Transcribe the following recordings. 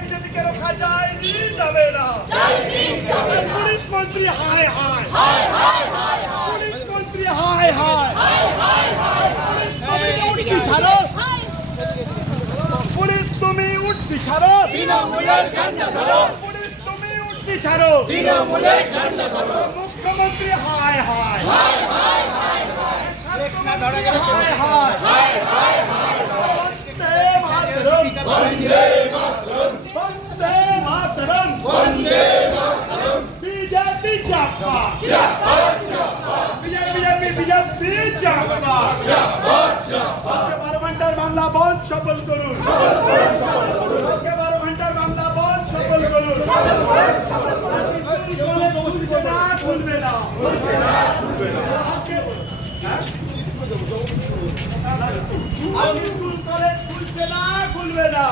বিজেপিকে রোখা যায়নি যাবে না। পুলিশ মন্ত্রী হায় হায়। পুলিশ মন্ত্রী হায় হায়। পুলিশ তুমি উঠতি ছাড়ো। পুলিশ তুমি উঠতি ছাড়ো। পুলিশ তুমি উঠতি ছাড়ো। মুখ্যমন্ত্রী হায় হায়। স্বাস্থ্যমন্ত্রী হায় হায়। মাতরম। বিজেপি চাপা। বিজেপি বিজেপি বিজেপি চাপা। আজকে বারো ঘণ্টার বাংলা বন্ধ সফল করুন। আজকে বারো ঘণ্টার বাংলা বন্ধ সফল করুন। আজকে কলেজ খুলছে না খুলবে না। আজকে- হ্যাঁ? আজকে স্কুল কলেজ খুলছে না খুলবে না।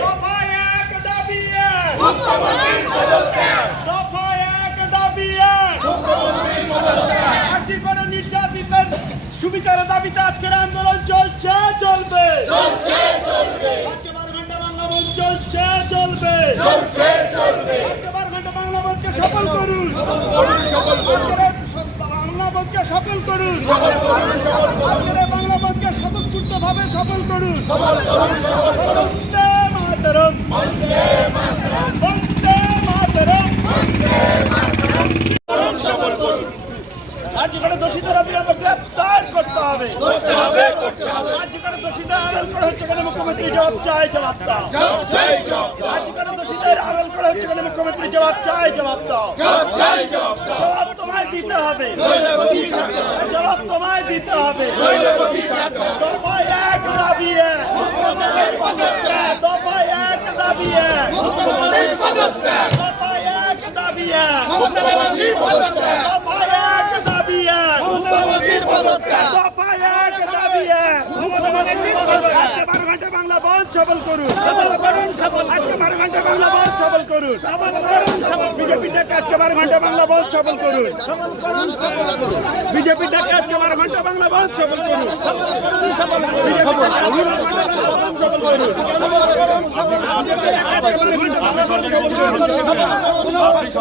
দফা এক দাবি এক। দফা এক দাবি এক। আজকে কোনো নির্যাতিতের সুবিচারের দাবিতে আজকের আন্দোলন চলছে চলবে। আজকে বারো ঘণ্টা বাংলা বন্ধ চলছে চলবে। আজকে বারো ঘণ্টা বাংলা বন্ধকে সফল করুন। আজকের এই স- বাংলা বন্ধকে সফল করুন। সফল করুন বন্দে মাতরম। বন্দে মাতরম। রাজ্যখানে দোষীদের অবিলম্বে গ্রেপ্তার করতে হবে। রাজ্যখানে দোষীদের আড়াল করা হচ্ছে কেন মুখ্যমন্ত্রী জবাব চাই জবাব দাও। রাজ্যখানে দোষীদের আড়াল করা হচ্ছে কেন মুখ্যমন্ত্রী জবাব চাই জবাব দাও। জবাব তোমায় দিতে হবে। জবাব তোমায় দিতে হবে দফায় এক দাবি এক দফায় এক দাবি এক দফায় এক দাবি এক দফায় এক দাবি এক আজকে বারো ঘণ্টা বাংলা বন্ধ সফল করুন বাংলা সফল করুন বিজেপি ডাকে আজকে বারো ঘণ্টা বাংলা বন্ধ সফল করুন বিজেপি ডাকে আজকে বারো ঘণ্টা বাংলা বন্ধ সফল করুন বিজেপি ডাকে আজকে বারো ঘণ্টা বাংলা বন্ধ করুন আজকে বারো ঘণ্টা বাংলা বন্ধ সফল করুন